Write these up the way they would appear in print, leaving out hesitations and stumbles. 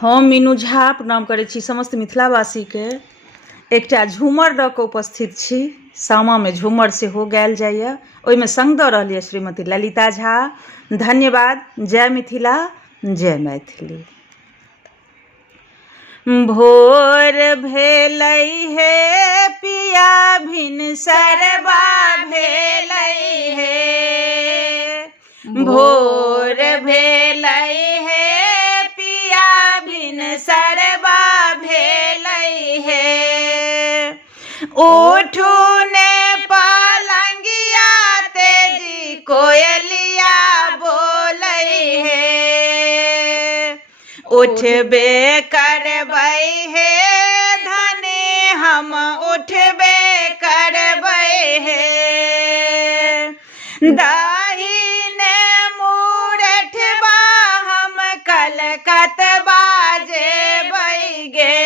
हम मीनू झा प्रणाम करै छी समस्त मिथिलावासीके। एकटा झूमर दऽ कऽ उपस्थित छी। सामामे झूमर सेहो गायल जाइए, ओहिमे सङ्ग दऽ रहल यए श्रीमती ललिता झा। धन्यवाद। जय मिथिला, जय मैथिली। भोर भेलै हे पिया भिनसरबा भेलै हे, भोर भेलै हे पिया भिनसरबा भेलै हे। उठू ने पलंगिया तेजी कोयलिया बोलै हे, उठबे करबै हे धनी हम उठबे करबै हे। दाहिने मुरठबा हम कलकतबा जेबै गे,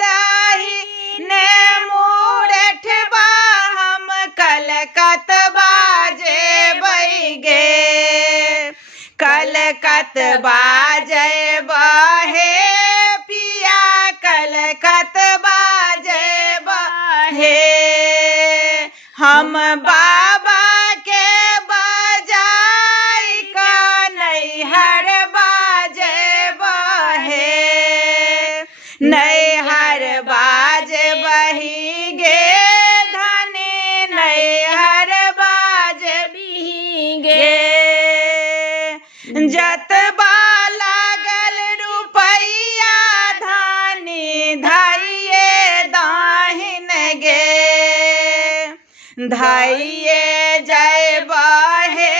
दाहिने मुरठबा हम कलकतबा जेबै गे। कलकतबा जयबा हे पिया कलकतबा जयबा हे। हम बाबा के बजाय का नैहर बाजबा हे, नैहर बाजबही गे धनी नैहर बाजबही गे। जतबा लागल रुपैया धानी धाइये दाहिन गे, धाइये जयबा हे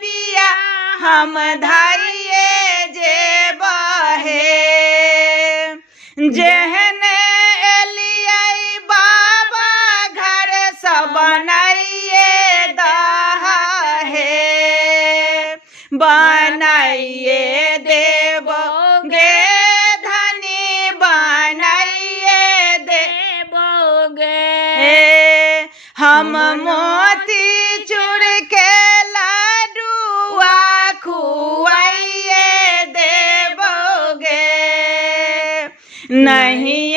पिया हम धाइये जेबा हे। जेहने एलियै बाबा घर सब बनाइए दहा हे, बनाइए देबोगे धनी बनाइए देबोगे। हम मोती चूर के लड्डुआ खुआइए देबोगे, नहीं